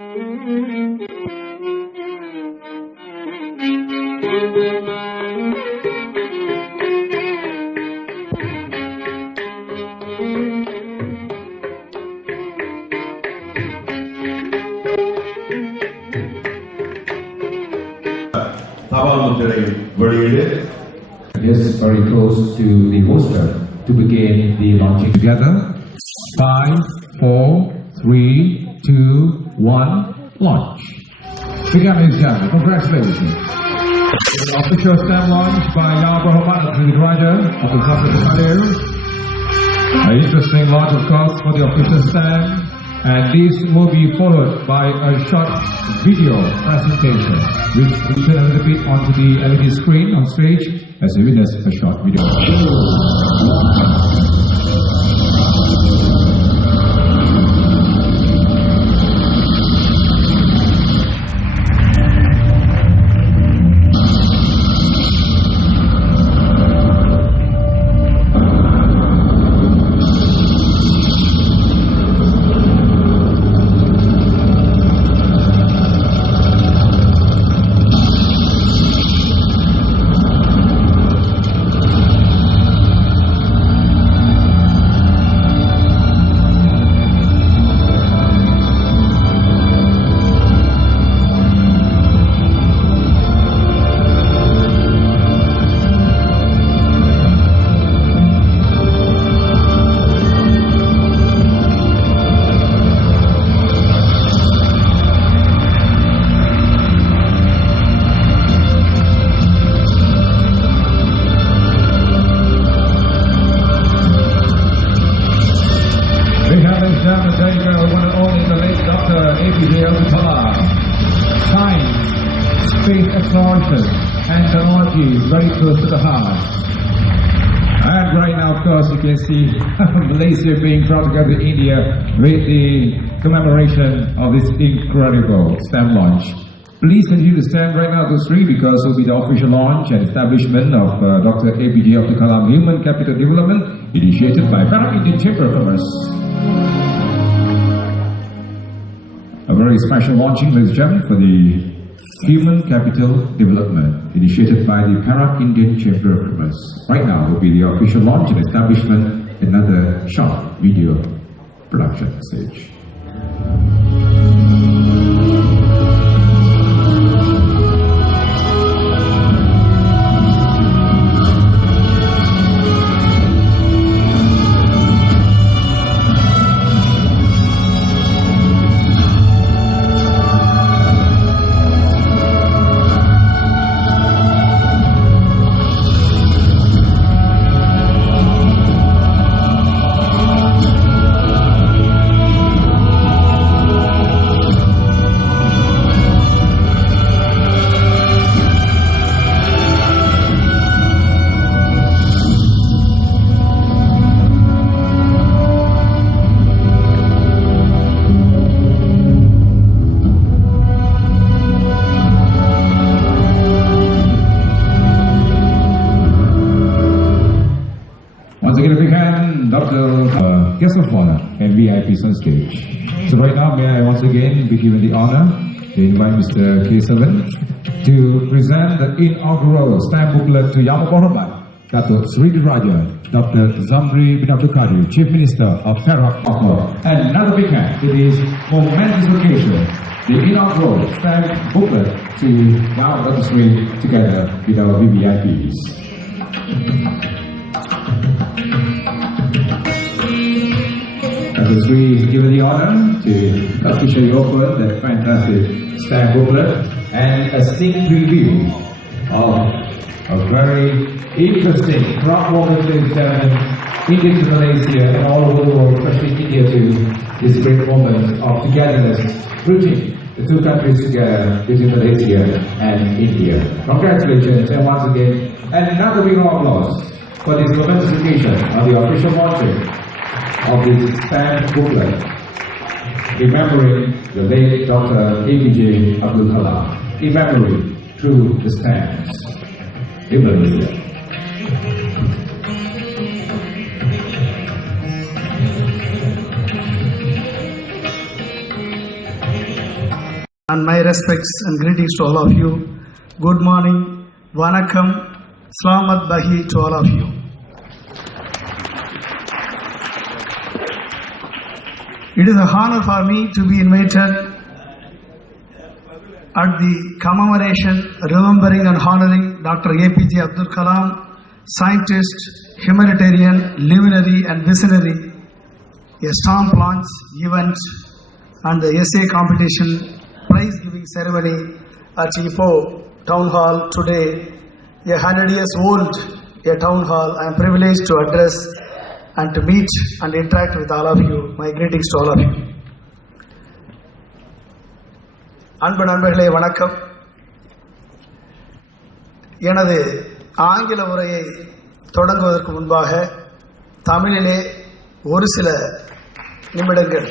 Is very close to the poster to begin the launching. Together, 5, 4, 3, 2, 1, launch. Begin, ladies and gentlemen. Congratulations. The official stamp launch by Yang Berhormat Dr Raja of the Commerce. An interesting launch, of course, for the official stamp. And this will be followed by a short video presentation, which we turn a little bit onto the LED screen on stage as we witness a short video. Dr APJ Abdul Kalam. Science, space exploration, and technology very close to the heart. And right now, of course, you can see Malaysia being brought together with India with the commemoration of this incredible stamp launch. Please continue to stand right now to three because it will be the official launch and establishment of Dr APJ Abdul Kalam Human Capital Development initiated by Perak Indian Chamber of Commerce. A very special launching, ladies and gentlemen, for the Human Capital Development initiated by the Perak Indian Chamber of Commerce. Right now will be the official launch and establishment, another short video production stage. Guests of honor and VIPs on stage. So right now, may I once again be given the honor to invite Mr. K7 to present the inaugural stamp booklet to Yang Berhormat Datuk Sri Raja Dr. Zamri bin Abdul Kadir, Chief Minister of Perak. And another big hand to this momentous occasion, the inaugural stamp booklet to Yang Dr. Sri together with our VVIPs. As we given the honor to officially open that fantastic stamp booklet and a sneak preview of a very interesting proud moment, ladies and gentlemen, India to Malaysia and all over the world, especially India to this great moment of togetherness, bridging the two countries together between Malaysia and India. Congratulations and once again, and another big round of applause for this momentous occasion on the official launching of this stamp booklet, remembering the late Dr. APJ Abdul Kalam, in memory through the stamps in Malaysia. And my respects and greetings to all of you. Good morning, Vanakkam, Slamat Bahi to all of you. It is an honor for me to be invited at the commemoration remembering and honoring Dr APJ Abdul Kalam, scientist, humanitarian, luminary and visionary, a stamp launch event and the essay competition prize giving ceremony at IPOH Town Hall today, a 100 years old town hall. I am privileged to address and to meet and interact with all of you. My greetings to all of you. அன்பு நண்பர்களே வணக்கம். எனது ஆங்கில உரையை தொடங்குவதற்கு முன்பாக தமிழிலே ஒரு சில நிமிடங்கள்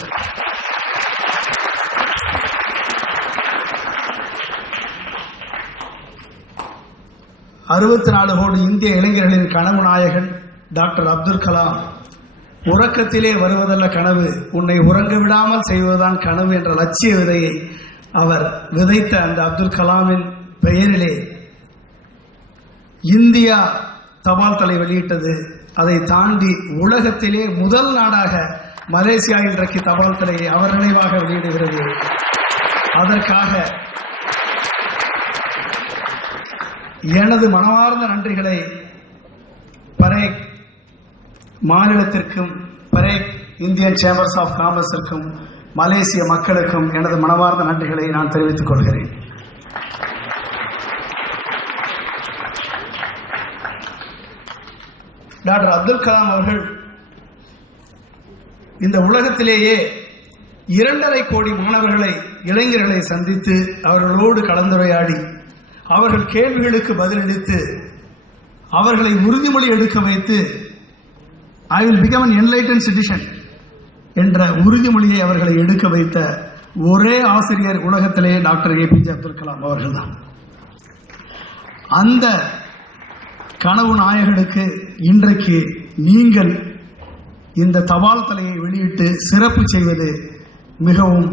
$64 கோடி இந்திய இளைஞர்களின் கனவு நாயகன் டாக்டர் அப்துல் கலாம் உறக்கத்திலே வருவதல்ல கனவு, உன்னை உறங்க விடாமல் செய்வதுதான் கனவு என்ற லட்சிய விதையை அவர் விதைத்த அந்த அப்துல் கலாமின் பெயரிலே இந்தியா தபால் தலை வெளியிட்டது. அதை தாண்டி உலகத்திலே முதல் நாடாக மலேசியா இன்றைக்கு தபால் தலையை அவர் நினைவாக வெளியிடுகிறது. அதற்காக எனது மனமார்ந்த நன்றிகளை பெரேக் மாநிலத்திற்கும் பெரேக் இந்தியன் சேம்பர்ஸ் ஆஃப் காமர்ஸிற்கும் மலேசிய மக்களுக்கும் எனது மனமார்ந்த நன்றிகளை நான் தெரிவித்துக் கொள்கிறேன். டாக்டர் அப்துல் கலாம் அவர்கள் இந்த உலகத்திலேயே 2.5 கோடி மாணவர்களை, இளைஞர்களை சந்தித்து அவர்களோடு கலந்துரையாடி அவர்கள் கேள்விகளுக்கு பதிலளித்து அவர்களை உறுதிமொழி எடுக்க வைத்து I will become an enlightened citizen என்ற உறுதிமொழியை அவர்களை எடுக்க வைத்த ஒரே ஆசிரியர் உலகத்திலேயே டாக்டர் ஏபிஜே அப்துல் கலாம் அவர்கள்தான். அந்த கனவு நாயகனுக்கு இன்றைக்கு நீங்கள் இந்த தபால் தலையை வெளியிட்டு சிறப்பு செய்வது மிகவும்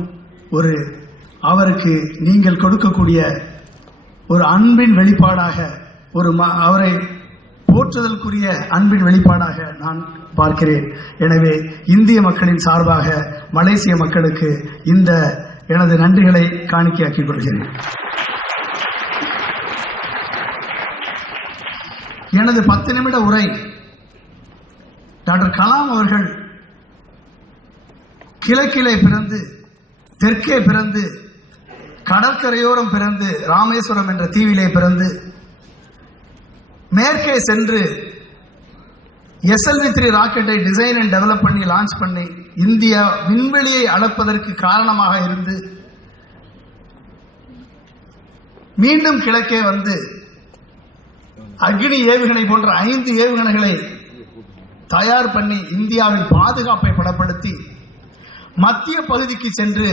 அவருக்கு நீங்கள் கொடுக்கக்கூடிய ஒரு அன்பின் வெளிப்பாடாக, அவரை போற்றுதலுக்குரிய அன்பின் வெளிப்பாடாக நான் பார்க்கிறேன். எனவே இந்திய மக்களின் சார்பாக மலேசிய மக்களுக்கு இந்த எனது நன்றிகளை காணிக்கையாக்கிக் கொள்கிறேன். எனது 10 நிமிட உரை டாக்டர் கலாம் அவர்கள் கிழக்கிலே பிறந்து, தெற்கே பிறந்து, கடற்கரையோரம் பிறந்து, ராமேஸ்வரம் என்ற தீவிலே பிறந்து, மேற்கே சென்று SLV-3 ராக்கெட்டை டிசைன் அண்ட் டெவலப் பண்ணி லான்ச் பண்ணி இந்தியா விண்வெளியை அளப்பதற்கு காரணமாக இருந்து, மீண்டும் கிழக்கே வந்து அக்னி ஏவுகணை போன்ற 5 ஏவுகணைகளை தயார் பண்ணி இந்தியாவின் பாதுகாப்பை பலப்படுத்தி மத்திய பகுதிக்கு சென்று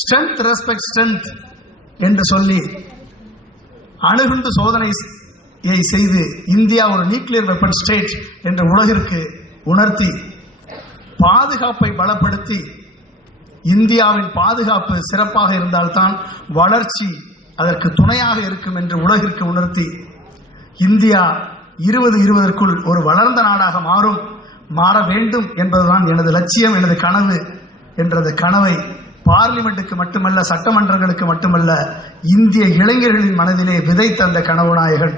ஸ்ட்ரென்த் ரெஸ்பெக்ட் ஸ்ட்ரென்த் என்று சொல்லி அணுகுண்டு சோதனையை செய்து இந்தியா ஒரு நியூக்ளியர் வெப்பன் ஸ்டேட் என்று உலகிற்கு உணர்த்தி பாதுகாப்பை பலப்படுத்தி இந்தியாவின் பாதுகாப்பு சிறப்பாக இருந்தால்தான் வளர்ச்சி அதற்கு துணையாக இருக்கும் என்று உலகிற்கு உணர்த்தி இந்தியா 2020க்குள் ஒரு வளர்ந்த நாடாக மாற வேண்டும் என்பதுதான் எனது லட்சியம், எனது கனவு என்ற கனவை பார்லிமெண்ட்டுக்கு மட்டுமல்ல, சட்டமன்றங்களுக்கு மட்டுமல்ல, இந்திய இளைஞர்களின் மனதிலே விதைத்த அந்த கனவு நாயகன்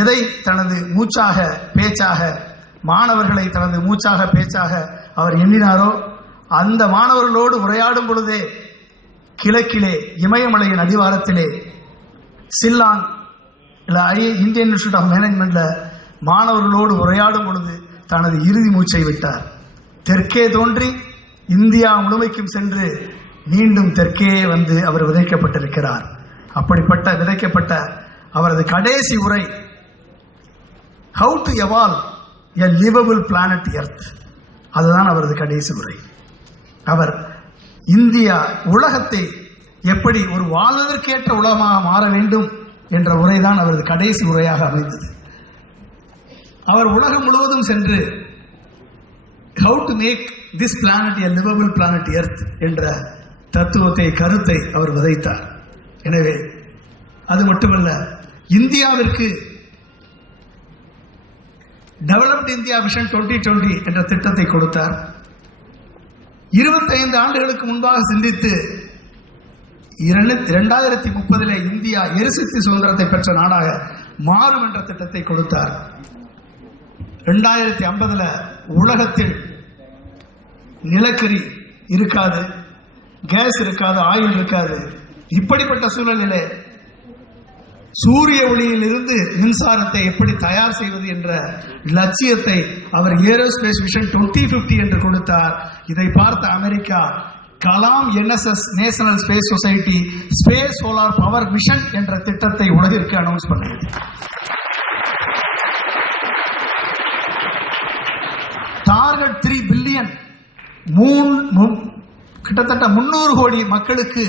எதை தனது மூச்சாக பேச்சாக, மாணவர்களை தனது மூச்சாக பேச்சாக அவர் எண்ணினாரோ அந்த மாணவர்களோடு உரையாடும் பொழுதே கிழக்கிலே இமயமலையின் அடிவாரத்திலே சில்லாங் இந்தியன் இன்ஸ்டிடியூட் ஆஃப் மேனேஜ்மெண்ட்ல மாணவர்களோடு உரையாடும் பொழுது தனது இறுதி மூச்சை விட்டார். தெற்கே தோன்றி இந்தியா முழுமைக்கும் சென்று மீண்டும் தெற்கே வந்து அவர் விதைக்கப்பட்டிருக்கிறார். அப்படிப்பட்ட விதைக்கப்பட்ட அவரது கடைசி உரை How to evolve a livable planet Earth, அதுதான் அவரது கடைசி உரை. அவர் இந்தியா உலகத்தை எப்படி ஒரு வாழ்வதற்கேற்ற உலகமாக மாற வேண்டும் என்ற உரைதான் அவரது கடைசி உரையாக அமைந்தது. அவர் உலகம் முழுவதும் சென்று how to make this planet a livable planet Earth என்ற தத்துவத்தை, கருத்தை அவர் விதைத்தார். எனவே அது மட்டுமல்ல, இந்தியாவிற்கு டெவலப்ட் இந்தியா விஷன் 2020 என்ற திட்டத்தை கொடுத்தார். 25 ஆண்டுகளுக்கு முன்பாக சிந்தித்து 2030 இந்தியா எரிசக்தி சுதந்திரத்தை பெற்ற நாடாக மாறும் என்ற திட்டத்தை கொடுத்தார். 2050 உலகத்தில் நிலக்கரி இருக்காது, கேஸ் இருக்காது, ஆயில் இருக்காது. இப்படிப்பட்ட சூழலிலே சூரிய ஒளியில் இருந்து மின்சாரத்தை எப்படி தயார் செய்வது என்ற லட்சியத்தை அவர் ஏரோஸ்பேஸ் விஷன் 2050 என்று கொடுத்தார். இதை பார்த்த America Kalam NSS national space society space solar power mission என்ற திட்டத்தை உலகிற்கு அனௌன்ஸ் பண்ணது. டார்கெட் 3 பில்லியன், கிட்டத்தட்ட 300 கோடி மக்களுக்கு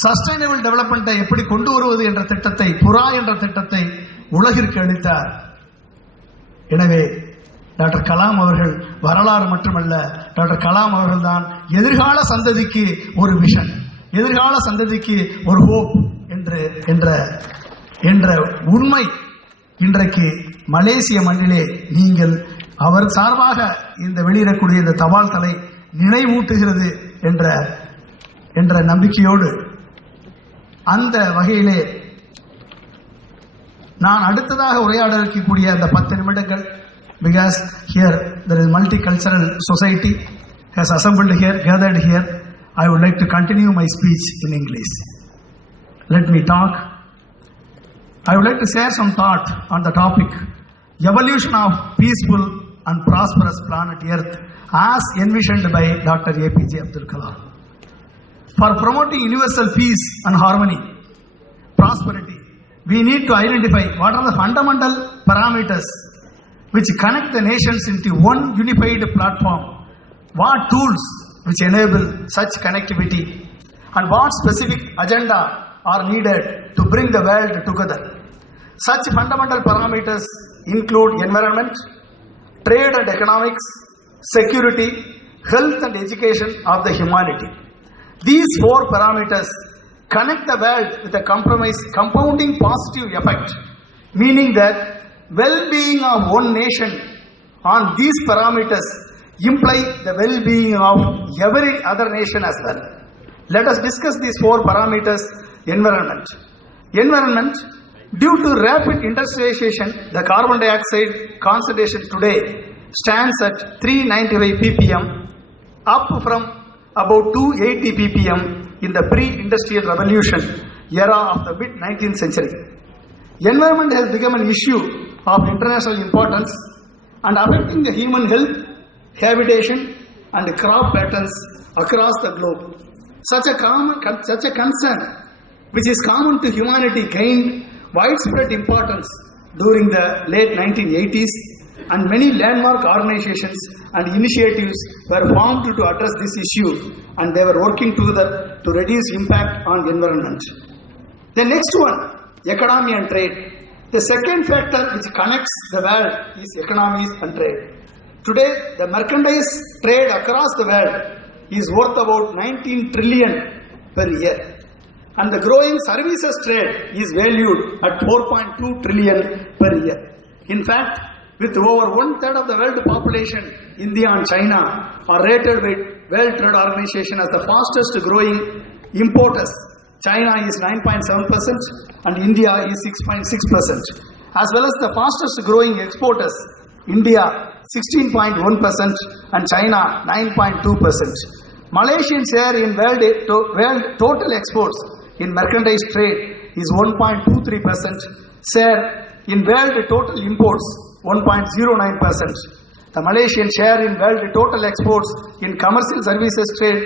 சஸ்டைனபிள் டெவலப்மெண்ட்டை எப்படி கொண்டு வருவது என்ற திட்டத்தை, புரா என்ற திட்டத்தை உலகிற்கு அளித்தார். எனவே டாக்டர் கலாம் அவர்கள் வரலாறு மட்டுமல்ல, டாக்டர் கலாம் அவர்கள் தான் எதிர்கால சந்ததிக்கு ஒரு விஷன், எதிர்கால சந்ததிக்கு ஒரு ஹோப் என்ற உண்மை இன்றைக்கு மலேசிய மண்ணிலே நீங்கள் அவர் சார்பாக இந்த வெளியிடக்கூடிய இந்த தபால் தலை நினைவூட்டுகிறது என்ற நம்பிக்கையோடு, அந்த வகையிலே நான் அடுத்ததாக உரையாட இருக்கக்கூடிய அந்த 10 நிமிடங்கள், because here there is multicultural society has assembled here, gathered here, I would like to continue my speech in English. Let me talk. I would like to share some thought on the topic evolution of peaceful and prosperous planet Earth as envisioned by Dr. APJ Abdul Kalam. For promoting universal peace and harmony, prosperity, we need to identify what are the fundamental parameters which connect the nations into one unified platform, what tools which enable such connectivity, and what specific agenda are needed to bring the world together. Such fundamental parameters include environment, trade and economics, security, health and education of the humanity. These 4 parameters connect the world with a compounding positive effect, meaning that well-being of one nation on these parameters imply the well-being of every other nation as well. Let us discuss these 4 parameters. Environment, due to rapid industrialization, the carbon dioxide concentration today stands at 395 ppm, up from about 280 ppm in the pre-industrial revolution era of the mid-19th century. Environment has become an issue of international importance and affecting the human health, habitation and crop patterns across the globe. Such a concern, which is common to humanity, gained widespread importance during the late 1980s, and many landmark organizations and initiatives were formed to address this issue, and they were working together to reduce impact on the environment. The next one, economy and trade. The second factor which connects the world is economies and trade. Today, the merchandise trade across the world is worth about 19 trillion per year, and the growing services trade is valued at 4.2 trillion per year. In fact, with over 1/3 of the world population, India and China are rated by World Trade Organization as the fastest growing importers. China is 9.7% and India is 6.6%. As well as the fastest growing exporters, India 16.1% and China 9.2%. Malaysian share in world total exports in merchandise trade is 1.23%. Share in world total imports 1.09%. The Malaysian share in world total exports in commercial services trade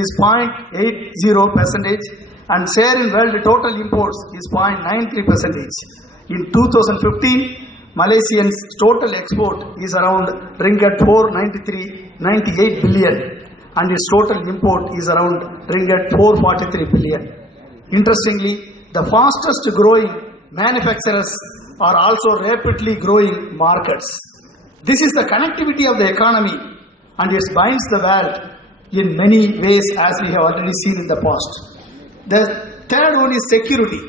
is 0.80% and share in world total imports is 0.93%. In 2015, Malaysian's total export is around ringgit 498 billion and its total import is around ringgit 443 billion. Interestingly, the fastest growing manufacturers are also rapidly growing markets. This is the connectivity of the economy and it binds the world in many ways, as we have already seen in the past. The third one is security.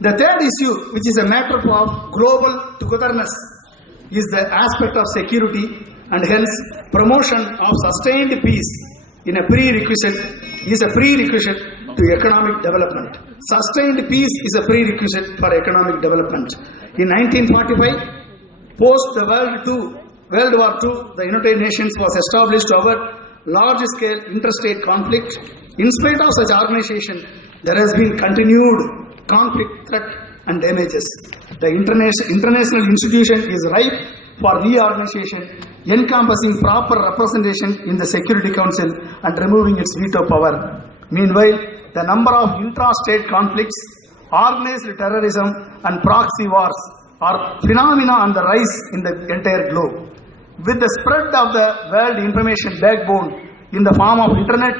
The third issue, which is a matter of global togetherness, is the aspect of security, and hence promotion of sustained peace is a prerequisite to economic development. Sustained peace is a prerequisite for economic development. In 1945, post the World War II, the United Nations was established to avert large-scale interstate conflict. In spite of such organization, there has been continued conflict, threat and damages. The international institution is ripe for reorganization, encompassing proper representation in the Security Council and removing its veto power. Meanwhile, the number of intra-state conflicts, organized terrorism and proxy wars are phenomena on the rise in the entire globe. With the spread of the world information backbone in the form of internet,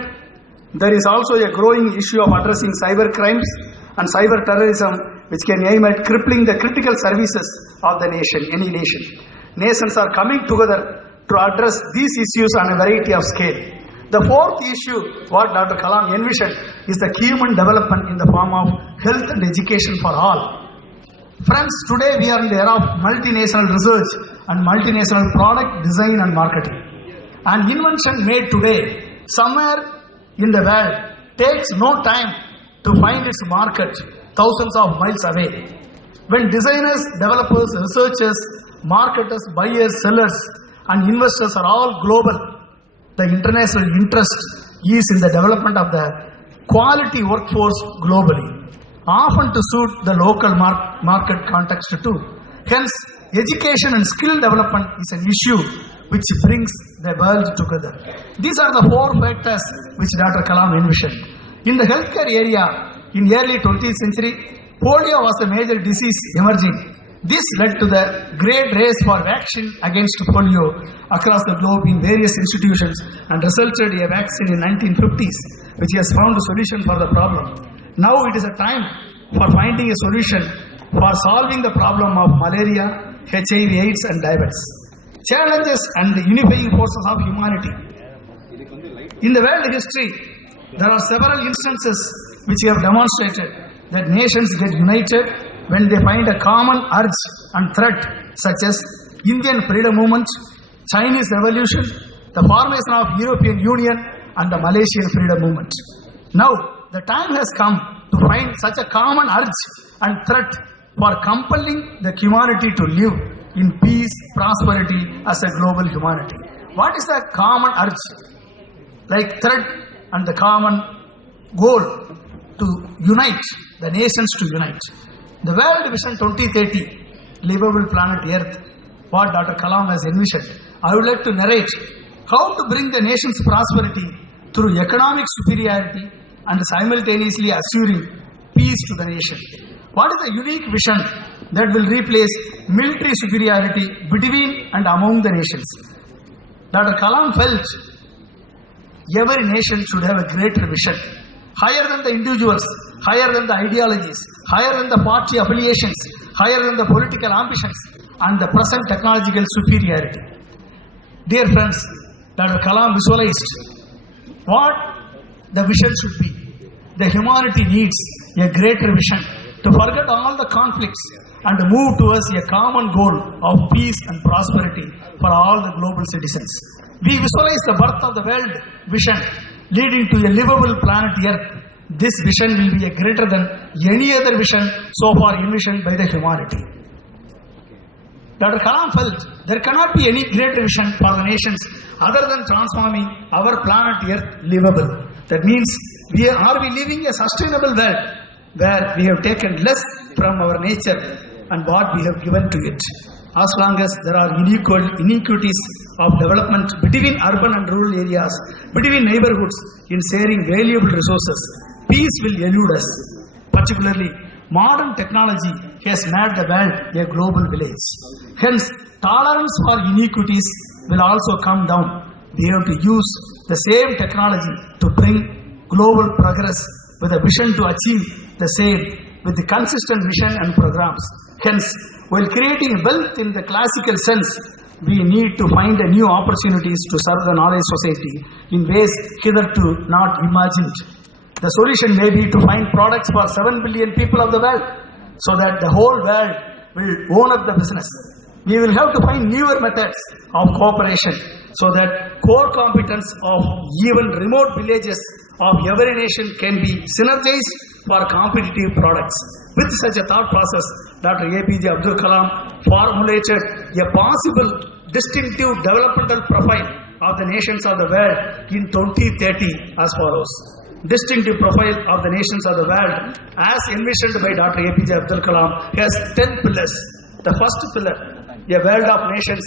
there is also a growing issue of addressing cyber crimes and cyber terrorism, which can aim at crippling the critical services of the nation, any nation. Nations are coming together to address these issues on a variety of scale. The fourth issue, what Dr. Kalam envisioned, is the human development in the form of health and education for all. Friends, today we are in the era of multinational research and multinational product design and marketing. An invention made today somewhere in the world takes no time to find its market thousands of miles away. When designers, developers, researchers, marketers, buyers, sellers and investors are all global, the international interest is in the development of the quality workforce globally, often to suit the local market context too. Hence, education and skill development is an issue which brings the world together. These are the four factors which Dr. Kalam envisioned. In the healthcare area, in early 20th century, polio was a major disease emerging. This led to the great race for vaccine against polio across the globe in various institutions and resulted in a vaccine in 1950s, which has found a solution for the problem. Now it is a time for finding a solution for solving the problem of malaria, HIV, AIDS and diabetes. Challenges and the unifying forces of humanity. In the world history, there are several instances which have demonstrated that nations get united when they find a common urge and threat, such as Indian freedom movement, Chinese revolution, the formation of European Union and the Malaysian freedom movement. Now, the time has come to find such a common urge and threat for compelling the humanity to live in peace, prosperity as a global humanity. What is the common urge? Like threat and the common goal to unite, the nations to unite. The World Vision 2030, livable planet Earth, what Dr. Kalam has envisioned. I would like to narrate how to bring the nation's prosperity through economic superiority and simultaneously assuring peace to the nation. What is the unique vision that will replace military superiority between and among the nations? Dr. Kalam felt every nation should have a greater vision, higher than the individuals, higher than the ideologies, higher than the party affiliations, higher than the political ambitions and the present technological superiority. Dear friends, Dr. Kalam visualized what the vision should be. The humanity needs a greater vision to forget all the conflicts and move towards a common goal of peace and prosperity for all the global citizens. We visualize the birth of the world vision leading to a livable planet Earth. This vision will be greater than any other vision so far envisioned by the humanity. Dr. Kalam felt there cannot be any greater vision for the nations other than transforming our planet Earth livable. That means we living a sustainable world where we have taken less from our nature and what we have given to it. As long as there are inequities of development between urban and rural areas, between neighborhoods in sharing valuable resources, peace will elude us. Particularly, modern technology has made the world a global village. Hence, tolerance for inequities will also come down. We have to use the same technology to bring global progress with a vision to achieve the same with the consistent vision and programs. Hence, while creating wealth in the classical sense, we need to find new opportunities to serve the knowledge society in ways hitherto not imagined. The solution may be to find products for 7 billion people of the world, so that the whole world will own up the business. We will have to find newer methods of cooperation, so that core competence of even remote villages of every nation can be synergized for competitive products. With such a thought process, Dr. APJ Abdul Kalam formulated a possible distinctive developmental profile of the nations of the world in 2030 as follows. Distinctive profile of the nations of the world as envisioned by Dr. APJ Abdul Kalam has 10 pillars. The first pillar, a world of nations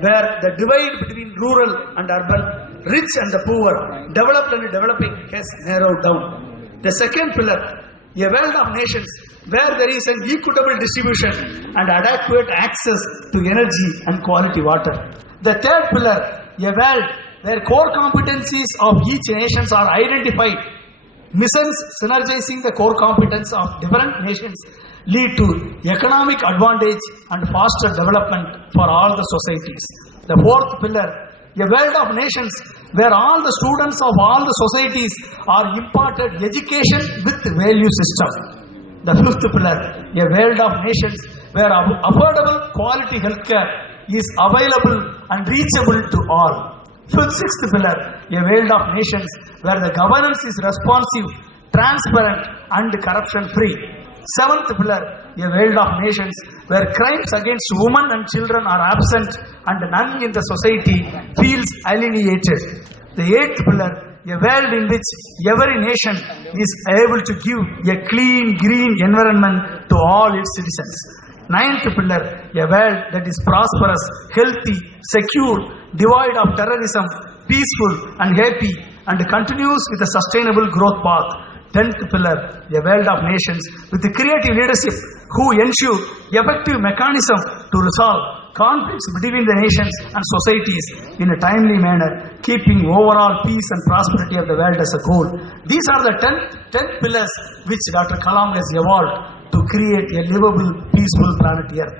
where the divide between rural and urban, rich and the poor, developed and developing has narrowed down. The second pillar, a world of nations where there is an equitable distribution and adequate access to energy and quality water. The third pillar, a world where core competencies of each nation are identified. Missions synergizing the core competence of different nations lead to economic advantage and faster development for all the societies. The fourth pillar, a world of nations where all the students of all the societies are imparted education with value system. The fifth pillar, a world of nations where affordable quality healthcare is available and reachable to all. Sixth pillar, a world of nations where the governance is responsive, transparent and corruption free. Seventh pillar, a world of nations where crimes against women and children are absent and none in the society feels alienated. The eighth pillar, a world in which every nation is able to give a clean, green environment to all its citizens. Ninth pillar, a world that is prosperous, healthy, secure, devoid of terrorism, peaceful and happy, and continues with a sustainable growth path. 10th pillar, a world of nations with the creative leadership who ensure effective mechanism to resolve conflicts between the nations and societies in a timely manner, keeping overall peace and prosperity of the world as a goal. These are the 10 pillars which Dr. Kalam has evolved to create a livable, peaceful planet Earth.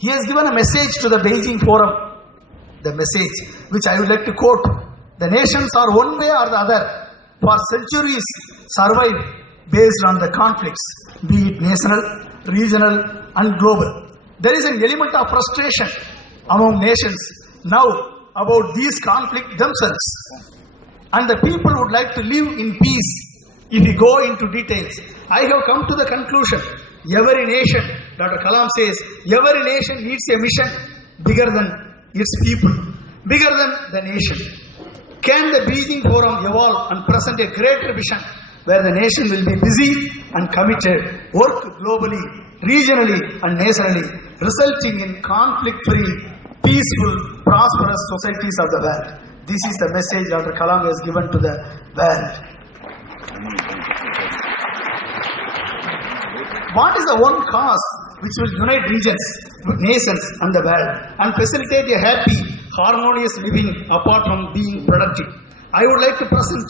He has given a message to the Beijing Forum, the message which I would like to quote. The nations are one way or the other for centuries survived based on the conflicts, be it national, regional and global. There is an element of frustration among nations now about these conflicts themselves, and the people would like to live in peace. If we go into details, I have come to the conclusion, every nation, Dr. Kalam says, every nation needs a mission bigger than its people, bigger than the nation. Can the Beijing Forum evolve and present a greater vision where the nation will be busy and committed, work globally, regionally and nationally, resulting in conflict-free, peaceful, prosperous societies of the world? This is the message Dr. Kalam has given to the world. What is the one cause which will unite regions, nations and the world and facilitate a happy, harmonious living apart from being productive? I would like to present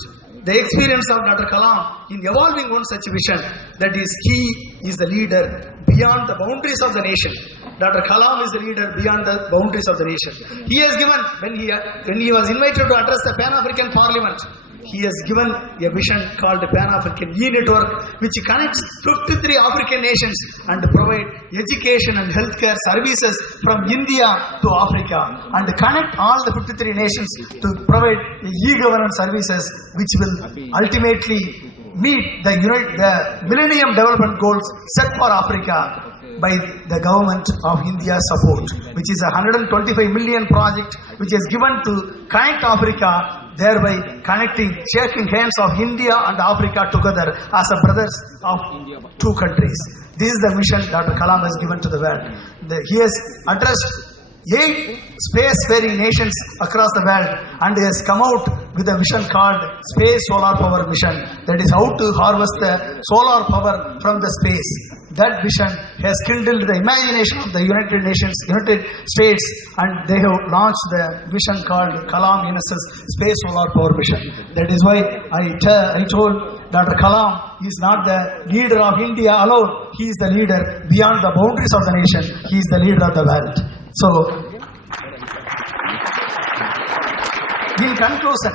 the experience of Dr. Kalam in evolving one such vision, that is, he is the leader beyond the boundaries of the nation. Dr. Kalam is the leader beyond the boundaries of the nation. He has given, when he was invited to address the Pan-African Parliament, he has given a vision called the Pan-African E-Network, which connects 53 African nations and provide education and healthcare services from India to Africa, and connect all the 53 nations to provide e-governance services which will ultimately meet the Millennium Development Goals set for Africa by the government of India's support, which is a 125 million project which is given to connect Africa, thereby connecting, shaking hands of India and Africa together as a brothers of two countries. This is the mission Dr. Kalam has given to the world. He has addressed 8 spacefaring nations across the world and has come out with a mission called Space Solar Power Mission, that is how to harvest the solar power from the space. That vision has kindled the imagination of the United States, and they have launched the vision called Kalam Innocence Space Solar Power Mission. That is why I told Dr. Kalam is not the leader of India alone. He is the leader beyond the boundaries of the nation. He is the leader of the world. So, In conclusion,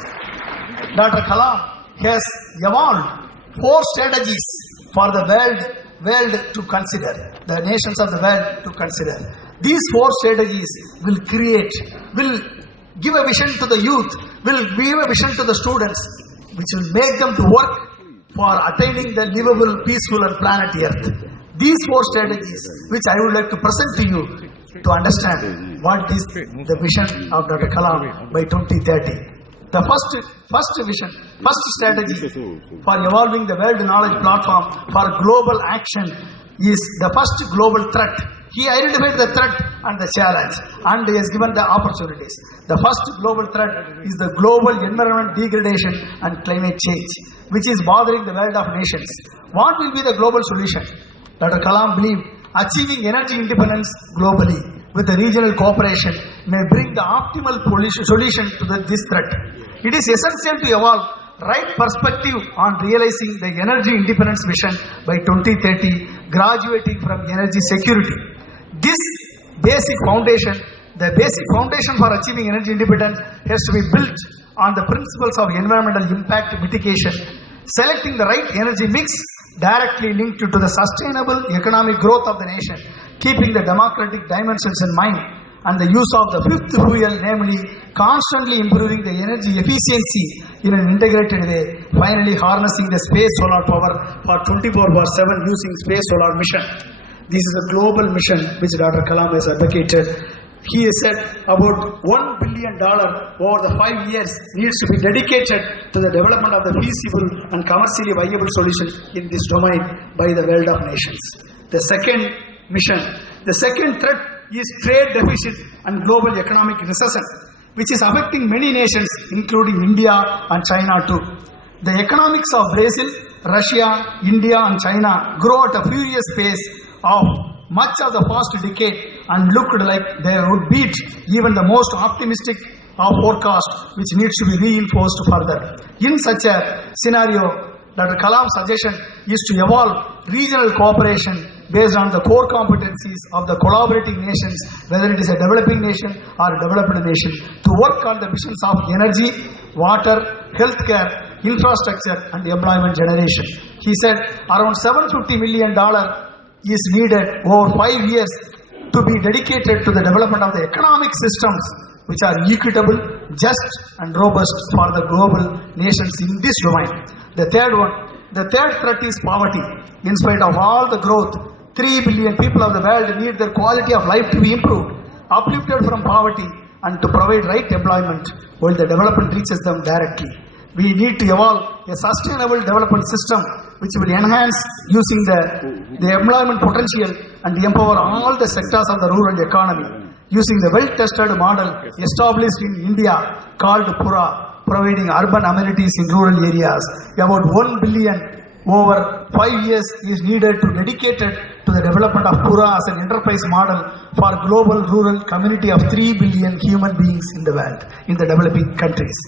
Dr. Kalam has evolved 4 strategies for the world to consider, the nations of the world to consider. These 4 strategies will give a vision to the youth, will give a vision to the students, which will make them to work for attaining the livable, peaceful and planet Earth. These 4 strategies, which I would like to present to you to understand what is the vision of Dr. Kalam by 2030. The first vision, first strategy for evolving the world knowledge platform for global action is the first global threat. He identified the threat and the challenge, and he has given the opportunities. The first global threat is the global environment degradation and climate change, which is bothering the world of nations. What will be the global solution? Dr. Kalam believed achieving energy independence globally with the regional cooperation may bring the optimal solution to this threat. It is essential to evolve right perspective on realizing the energy independence vision by 2030, graduating from energy security. This basic foundation, the basic foundation for achieving energy independence has to be built on the principles of environmental impact mitigation, selecting the right energy mix directly linked to the sustainable economic growth of the nation, keeping the democratic dimensions in mind, and the use of the 5th fuel, namely constantly improving the energy efficiency in an integrated way, finally harnessing the space solar power for 24/7 using space solar mission. This is a global mission which Dr. Kalam has advocated. He has said about $1 billion over the 5 years needs to be dedicated to the development of the feasible and commercially viable solution in this domain by the world of nations. The second mission, the second threat is trade deficit and global economic recession, which is affecting many nations, including India and China too. The economics of Brazil, Russia, India and China grow at a furious pace of much of the past decade and looked like they would beat even the most optimistic of forecast, which needs to be reinforced further. In such a scenario, Dr. Kalam's suggestion is to evolve regional cooperation based on the core competencies of the collaborating nations, whether it is a developing nation or a developed nation, to work on the missions of energy, water, healthcare, infrastructure and employment generation. He said around $750 million is needed over 5 years to be dedicated to the development of the economic systems which are equitable, just and robust for the global nations in this domain. The third threat is poverty. In spite of all the growth, 3 billion people of the world need their quality of life to be improved, uplifted from poverty and to provide right employment while the development reaches them directly. We need to evolve a sustainable development system which will enhance using the employment potential and empower all the sectors of the rural economy using the well-tested model established in India called Pura, providing urban amenities in rural areas. About 1 billion over 5 years is needed to dedicated to the development of Pura as an enterprise model for global rural community of 3 billion human beings in the world, in the developing countries.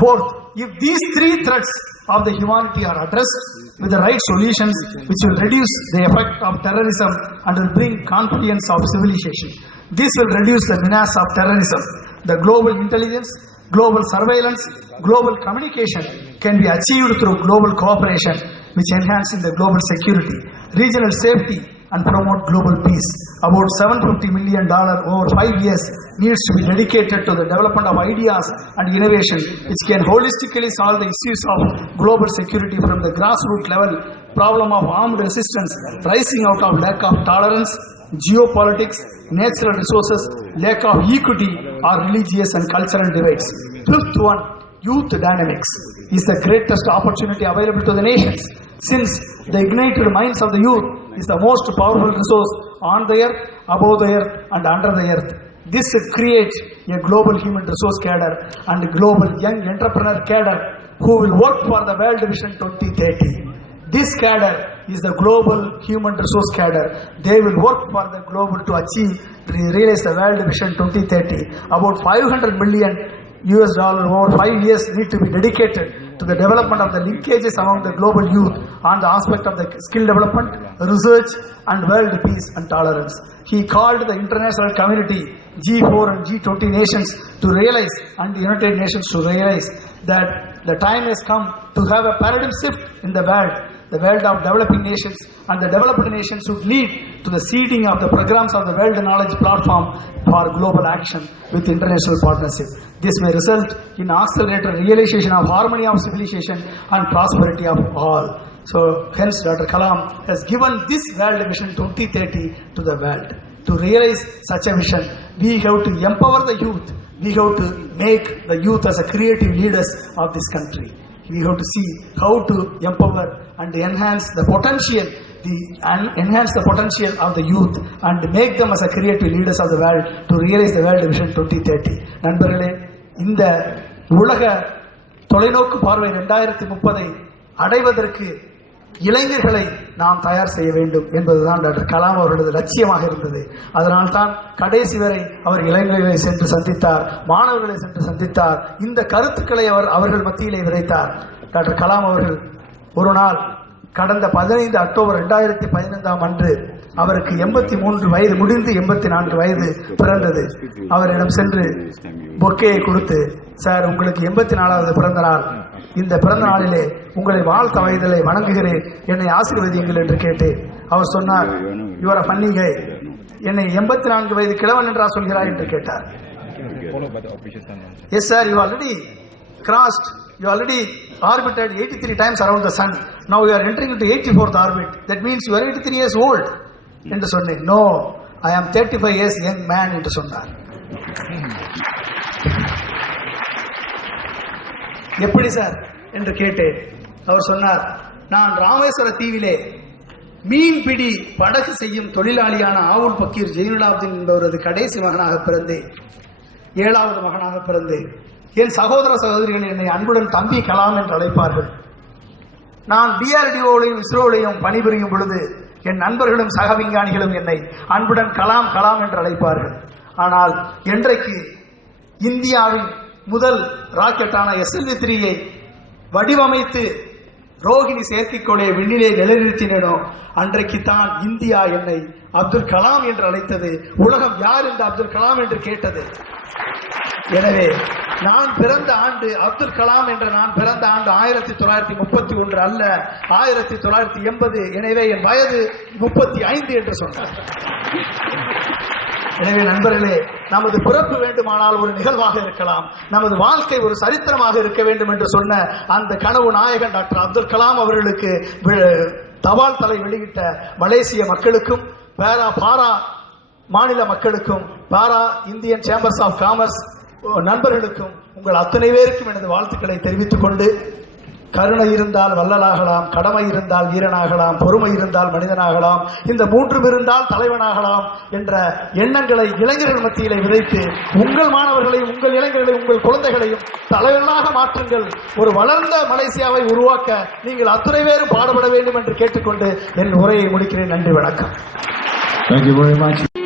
Fourth, if these 3 threats of the humanity are addressed with the right solutions which will reduce the effect of terrorism and will bring confidence of civilization, this will reduce the menace of terrorism. The global intelligence, global surveillance, global communication can be achieved through global cooperation which enhances the global security, regional safety and promote global peace. About $750 million over 5 years needs to be dedicated to the development of ideas and innovation which can holistically solve the issues of global security from the grassroots level, problem of armed resistance rising out of lack of tolerance, geopolitics, natural resources, lack of equity or religious and cultural divides. Fifth one, youth dynamics is the greatest opportunity available to the nations, since the ignited minds of the youth is the most powerful resource on the earth, above the earth and under the earth. This creates a global human resource cadre and a global young entrepreneur cadre who will work for the World Vision 2030. This cadre is the global human resource cadre. They will work for the global to realize the World Vision 2030. About $500 million over 5 years need to be dedicated to the development of the linkages among the global youth on the aspect of the skill development, research and world peace and tolerance. He called the international community G4 and G20 nations to realize, and the United Nations to realize that the time has come to have a paradigm shift in the world of developing nations, and the developed nations should lead to the seeding of the programs of the World Knowledge Platform for global action with international partnership. This may result in accelerated realization of harmony of civilization and prosperity of all. So hence Dr. Kalam has given this World Vision 2030 to the world. To realize such a vision, we have to empower the youth. We have to make the youth as a creative leaders of this country. We have to see how to empower and enhance the potential of the youth and make them as a creative leaders of the world to realize the World Vision 2030. நண்பர்களே, இந்த உலக தொலைநோக்கு பார்வை 2030 அடைவதற்கு இளைஞர்களை நாம் தயார் செய்ய வேண்டும் என்பதுதான் டாக்டர் கலாம் அவர்களது லட்சியமாக இருந்தது. அதனால்தான் கடைசி வரை அவர் இளைஞர்களை சென்று சந்தித்தார், மாணவர்களை சென்று சந்தித்தார், இந்த கருத்துக்களை அவர்கள் மத்தியிலே விதைத்தார். டாக்டர் கலாம் அவர்கள் ஒரு நாள் கடந்த 15 அக்டோபர் 2015 அன்று அவருக்கு 83 வயது முடிந்து 84 வயது பிறந்தது. அவரிடம் சென்று பொக்கேயை கொடுத்து, சார் உங்களுக்கு 84வது பிறந்த நாள், இந்த பிறந்த நாளிலே உங்களை வாழ்த்த வயதிலே வணங்குகிறேன், என்னை ஆசீர்வதியுங்கள் என்று கேட்டேன். அவர் சொன்னார், யுவர் ஃபன்னி கை, என்னை 84 வயது கிழவன் என்றா சொல்கிறார் என்று கேட்டார். Yes sir, you already crossed, you already orbited 83 times around the sun. Now you are entering into 84th orbit. That means you are 83 years old. என்று சொன்னேன். No, I am 35 years young man என்று சொன்னார். எப்படி sir என்று கேட்டேன். அவர் சொன்னார், நான் ராமேஸ்வர தீவிலே மீன்பிடி படகு செய்யும் தொழிலாளியான ஆவுல் பக்கீர் ஜெயினுலாப்தீன் என்பவரது கடைசி மகனாக பிறந்தேன், 7வது மகனாக பிறந்தேன். என் சகோதர சகோதரிகள் என்னை அன்புடன் தம்பி கலாம் என்று அழைப்பார்கள். நான் DRDOலையும் இஸ்ரோலையும் பணிபுரியும் பொழுது என் நண்பர்களும் சக விஞ்ஞானிகளும் என்னை அன்புடன் கலாம் கலாம் என்று அழைப்பார்கள். ஆனால் இன்றைக்கு இந்தியாவின் முதல் ராக்கெட்டான SLV-3 வடிவமைத்து ரோஹிணி செயற்கைக்கோளை விண்ணிலே நிலைநிறுத்தினோ அன்றைக்கு தான் இந்தியா என்னை அப்துல் கலாம் என்று அழைத்தது, உலகம் யார் என்று அப்துல் கலாம் என்று கேட்டது. எனவே நான் பிறந்த ஆண்டு, அப்துல் கலாம் என்ற நான் பிறந்த ஆண்டு 1931 அல்ல, 1980. எனவே என் வயது 35 என்று சொன்னார். எனவே நண்பர்களே, நமது பிறப்பு வேண்டுமானால் ஒரு நிகழ்வாக இருக்கலாம், நமது வாழ்க்கை ஒரு சரித்திரமாக இருக்க வேண்டும் என்று சொன்ன அந்த கனவு நாயகன் டாக்டர் அப்துல் கலாம் அவர்களுக்கு தபால் தலை வெளியிட்ட மலேசிய மக்களுக்கும், பாரா மாநில மக்களுக்கும், பாரா இந்தியன் சேம்பர்ஸ் ஆஃப் காமர்ஸ் நண்பர்களுக்கும், உங்கள் அத்தனை பேருக்கும் எனது வாழ்த்துக்களை தெரிவித்துக் கொண்டு, கருணை இருந்தால் வள்ளலாகலாம், கடமை இருந்தால் வீரனாகலாம், பொறுமை இருந்தால் மனிதனாகலாம், இந்த மூன்றும் இருந்தால் தலைவனாகலாம் என்ற எண்ணங்களை இளைஞர்கள் மத்தியிலே விதைத்து உங்கள் மாணவர்களையும் உங்கள் இளைஞர்களையும் உங்கள் குழந்தைகளையும் தலைவனாக மாற்றுங்கள். ஒரு வளர்ந்த மலேசியாவை உருவாக்க நீங்கள் அத்தனை பேரும் பாடுபட வேண்டும் என்று கேட்டுக்கொண்டு என் உரையை முடிக்கிறேன். நன்றி, வணக்கம். Thank you very much.